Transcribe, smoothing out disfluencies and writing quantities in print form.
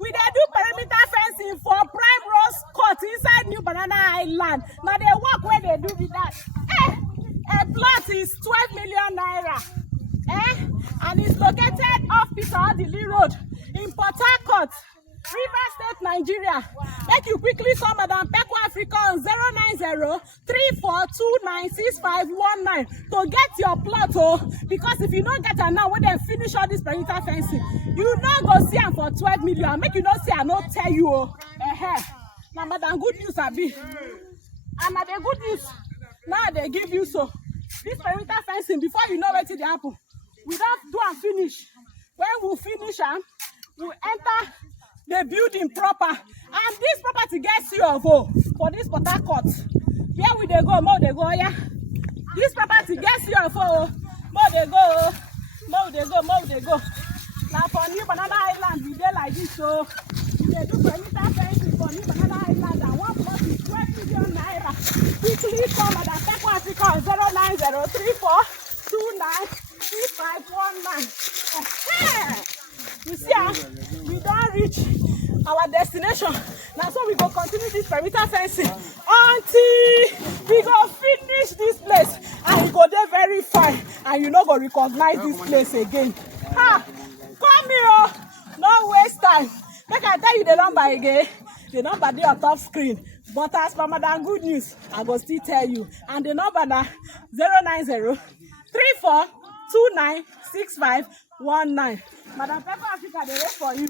we dey do perimeter fencing for PrimeRose Court inside New Banana Island. Now they work where they do with that. A plot is 12 million naira. And it's located off Odili Road in Port Harcourt, River State, Nigeria. Make you quickly call Madam Pekle Africa on 090-3429-6519 to get your plot. Because if you don't get her now, when they finish all this perimeter fencing, you not go see her for 12 million. Make you not say I not tell you. Now, Madam, good news, Abi. And now the good news, now they give you so. This perimeter fencing, before you know what it happen, we don't do and finish. When we finish them, we enter the building proper. And this property gets you for this Port Harcourt. Here we they go, more they go, yeah. This property gets you for more they go, more they go, more they go. Now for New Banana Island, we dey like this, so they do perimeter fencing for New Banana Island, and one plot is 12 million naira. Quickly call Madam Pekle Africa on 090-3429-6519. You see, we don't reach our destination. Now, so we go continue this perimeter fencing until we go finish this place, and we go there very fine, and you no go recognize this place again. Come here, no waste time. Make I tell you the number again. The number there on top screen. But as for Madam Good News, I go still tell you. And the number now 090-3429-6519. Madam Pekle Africa, they wait for you.